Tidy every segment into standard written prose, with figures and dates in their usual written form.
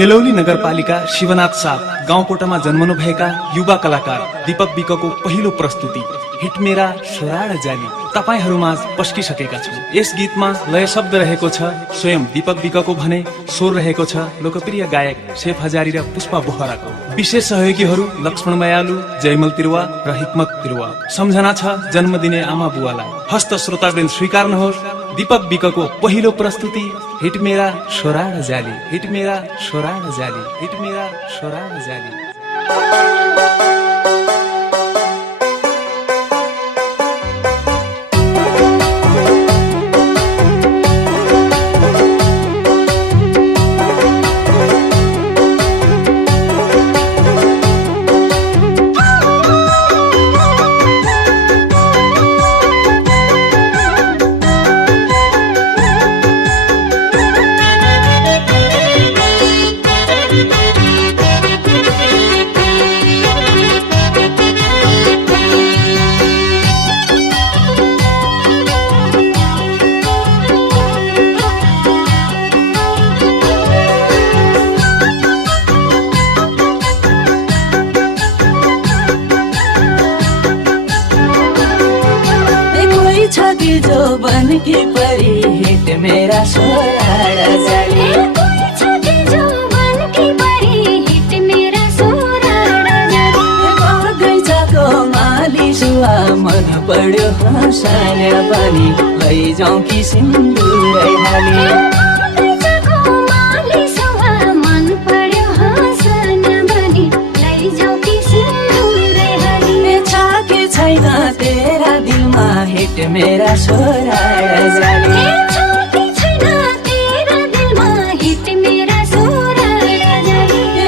मेलौली नगरपालिका शिवनाथ साथ गाउँकोटामा जन्मनुभएका युवा कलाकार दीपक विकको पहिलो प्रस्तुति हिट मेरा सोराड जाली तपाईहरूमा पस्किसकेका छौं। यस गीतमा लय शब्द रहेको छ स्वयं दीपक विकको भने स्वर रहेको छ लोकप्रिय गायक शेफ हजारी र पुष्पा बोहराको। विशेष सहयोगीहरू लक्ष्मण मयालु, जयमल तिरुवा र हिक्मत तिरुवा। सम्झना छ जन्मदिने आमा बुवालाई। हस्त श्रोतावृन्द स्वीकार्नुहोस् दीपक विकको पहिलो प्रस्तुति हिट मेरा सोराड जाली, हिट मेरा सोराड जाली, हिट मेरा सोराड जाली। जो बन के परी हिट मेरा सोराड जाली, जो बन के परी हिट मेरा सोराड जाली। बगैँचाको माली सुवा मन पर्यो हँसाने बानी लैजाउँ कि सिन्दुरै हाली। बगैँचाको माली सुवा मन पर्यो हँसाने बानी लैजाउँ कि सिन्दुरै हाली। छ कि छैन तेरा दिलमा हिट मेरा सोराड जाली,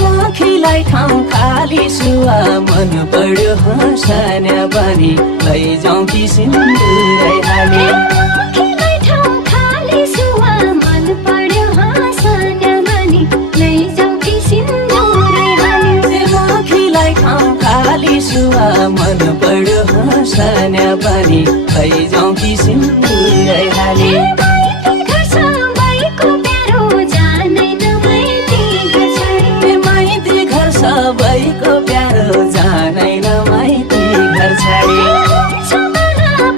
मखीलाई ठाउँ खाली सुवा मन पर्यो हँसाने बानी लैजाउँ कि सिन्दुरै हाली। मखीलाई ठाउँ खाली सुवा मन पर्यो हँसाने बानी लैजाउँ कि सिन्दुरै हाली। मखीलाई ठाउँ खाली सुवा मन पर्यो हँसाने बानी लैजाउँ कि सिन्दुरै हाली। सबैको प्यारो जानेन माइती घर छाडी।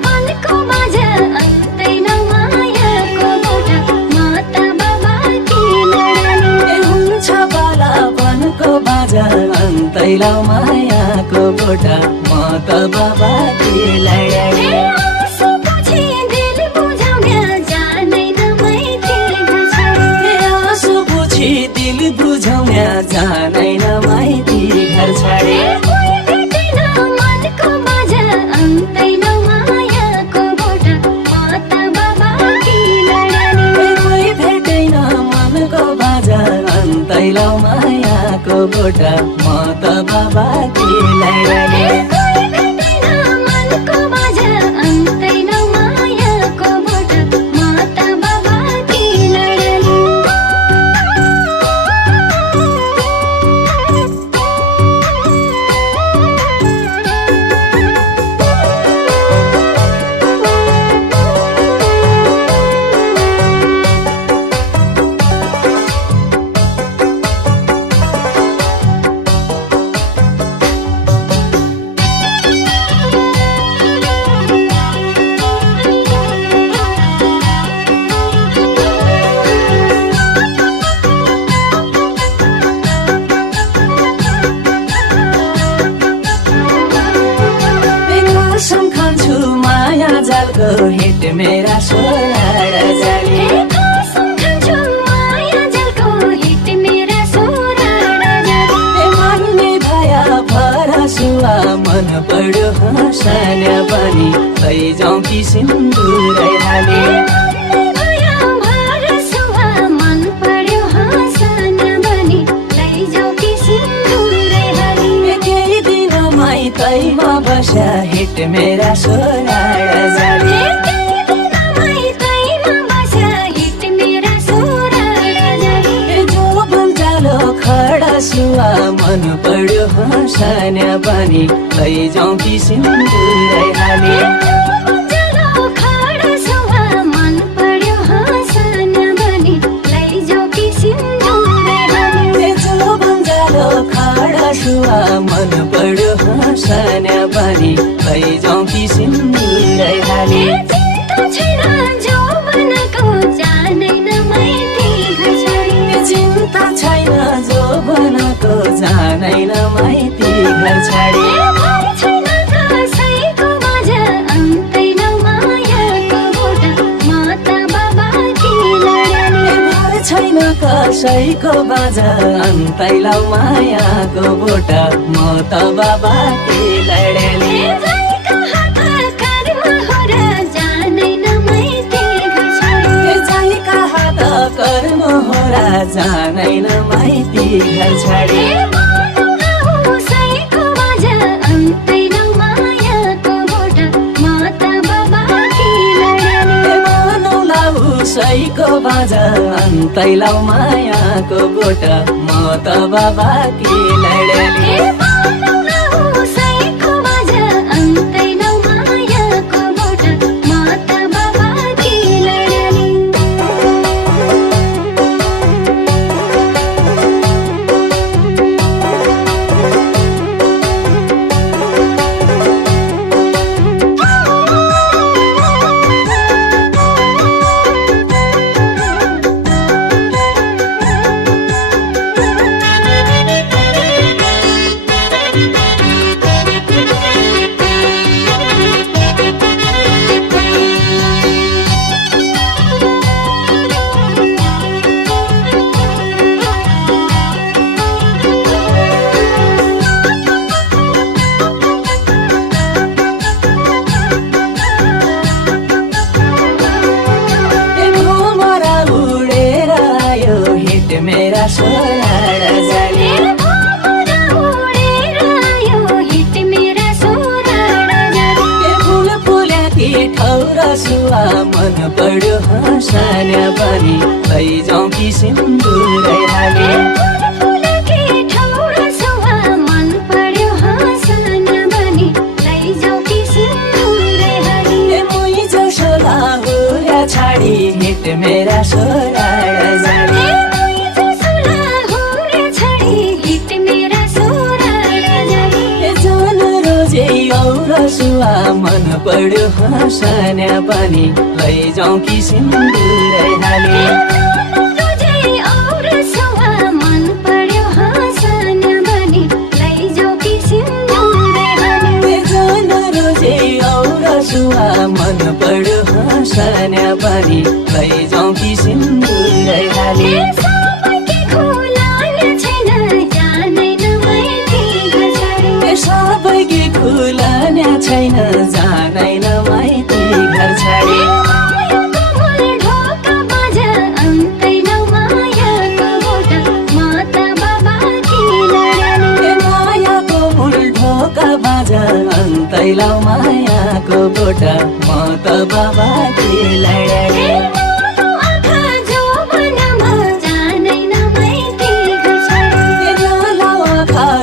पनको माझा अन्तैन मायाको बोटा माता बाबा कि लडाली। हुन्छ बालापनको बाजा अन्तैला मायाको बोटा माता बाबा कि लडाली। आँसुपछि दिल बुझाउन जानेन माइती घर छाडी। आँसुपछि दिल बुझाउन जानेन माइती घर छाडी। कोही भेटेन मनको माझा अन्तैन मायाको बोटा माता बाबा कि लडाली। कोही भेटेन मनको बाजा अन्तैला मायाको बोटा माता बाबा कि लडाली। कोही भेटेन मनको माझा अन्तैन मायाको बोटा माता बाबा कि लडाली। कसम खान्छु माया जालको हिट मेरा सोराड जाली। कसम खान्छु माया जालको हिट मेरा सोराड जाली। मान्ने भया फरसुवा मन पर्यो हँसाने बानी लैजाउँ कि सिन्दुरै हाली। मन पर्यो हँसाने बानी लैजाउँ कि सिन्दुरै हाली। केही दिन माइतैमा बस्या हिट मेरा सोराड जाली। जो बन्जालो खडा सुवा मन पर्यो हँसाने बानी लैजाउँ कि सिन्दुरै हाली। मन पर्यो हँसाने बानी लैजाउँ कि सिन्दुरै हाली। सुवा मन पढ्यो हाँसन्या बानी लैजाउँ कि सिन्दुरै हाली चिन्ता छैन जौवनको जान्दैन माइती घर छाडी चिन्ता छैन जौवनको जान्दैन माइती घर छाडी छैन कसैको माझ अन्तै न मायाको बोटा माता बाबा कि लड्याली छैन कसैको बाजा अन्तै लाउ मायाको बोटा म त बाबा के लड्याली जाइका हात कर्म हो र जान्दैन माइती घर छाडी जाइका हात कर्म हो र जान्दैन माइती घर छाडी उसैको माझ अन्तै न मायाको बोटा माता बाबा कि लड्याली मनौला उसैको बाजा अन्तै लाउ मायाको बोटा म त बाबा के लड्याली उसैको माझ अन्तै न मायाको बोटा माता बाबा कि लड्याली मेरा सोराडा जाली भमरा उडेर आयो हिट मेरा सोराडा जाली फुल फुल्याकी ठौर सुवा मन पढ्यो हाँसन्या बानी लैजाउँ कि सिन्दुरै हाली फुलकी ठौर सुवा मन पढ्यो हाँसन्या बानी लैजाउँ कि सिन्दुरै हाली मुई जसो लाहुर्या छाडी हिट मेरा सोराडा जाली सुवा मन पढ्यो हाँसन्या बानी लैजाउँ कि सिन्दुरै हाली सुवा मन पढ्यो हाँसन्या बानी लैजाउँ कि सिन्दुरै हाली जन रोजे औरा सुवा मन पढ्यो हाँसन्या बानी लैजाउँ कि सिन्दुरै हाली सबैकी खुलान्या छैन जान्दैन माइती घर छाडी ढोका बाज अन्तै न मायाको बोटा माता बाबा कि लड्याली मायाको मूल ढोका बाजा अन्तै लाउ मायाको बोटा म त बाबा के लड्याली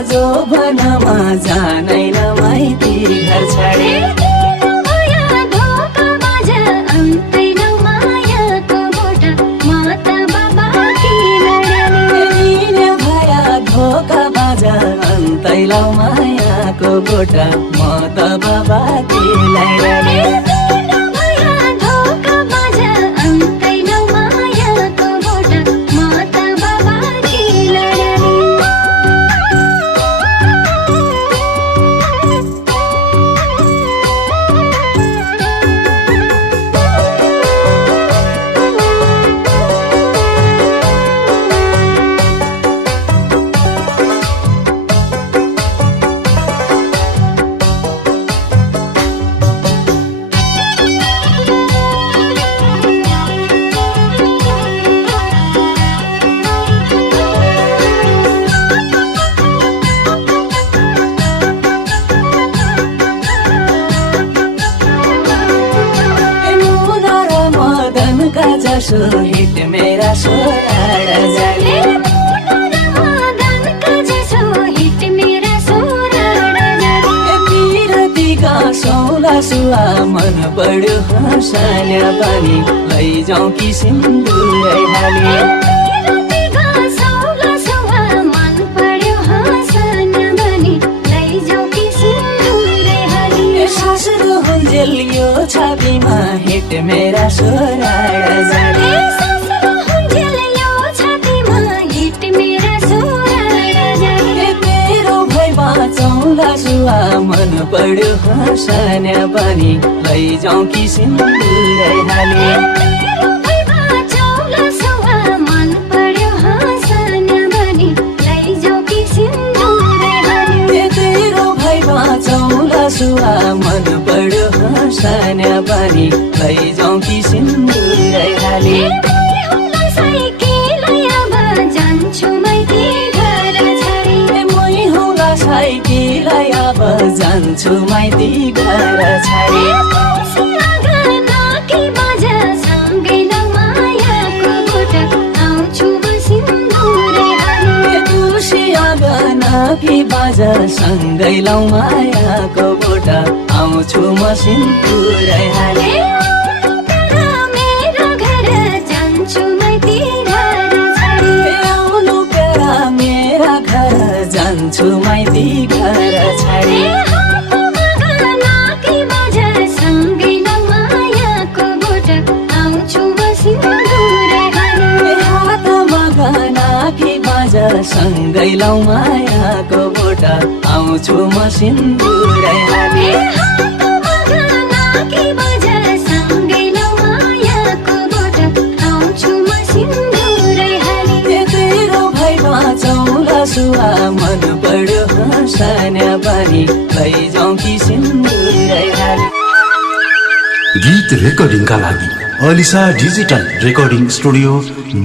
जोबनमा जान्दैन माइती घर छाडी धोका बाज अन्तै न मायाको बोटा माता बाबा कि लड्याली भया धोका बाजा अन्तै लाउ मायाको बोटा म त बाबा के लड्याली धोका बाज अन्तै न मायाको बोटा माता बाबा कि लड्याली जसो हिट मेरा सोराडा जाली पिरतीका सौला सुवा मन पढ्यो हाँसन्या बानी लैजाउँ कि सिन्दुरै हाली मन पढ्यो हाँसन्या हुन्जेलियो छातीमा हिट मेरा सोराड जाने तेरो भई बाँचौला सुवा मन पढ्यो हँसन्या पनि लैजाउँ कि सिन्दुरै हाले चौला सुवा मन पढ्यो हँसन्या बानी लैजाउँ कि सिन्दुरै हाले मै होला साइकिलै अब जान्छु माइती घर छाडी कि बाजा सँगै लौ मायाको बोटा आउँछु म सिन्दुरै हाले आउनु प्यारा मेरा घर जान्छु माइती घर छाडी सँगै लौ मायाको बोटा आउँछु म सिन्दुरै हाले तेरो भई बाँचौला सुवा मन पढ्यो हँसन्या बानी लैजाउँ कि सिन्दुरै हाले। गीत रेकर्डिङका लागि Alisa digital recording studio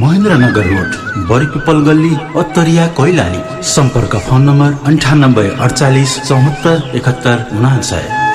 Mahendranagar road Baripipal गल्ली उत्तरिया कैलाली। सम्पर्क फोन नम्बर 98 48 74 71 99।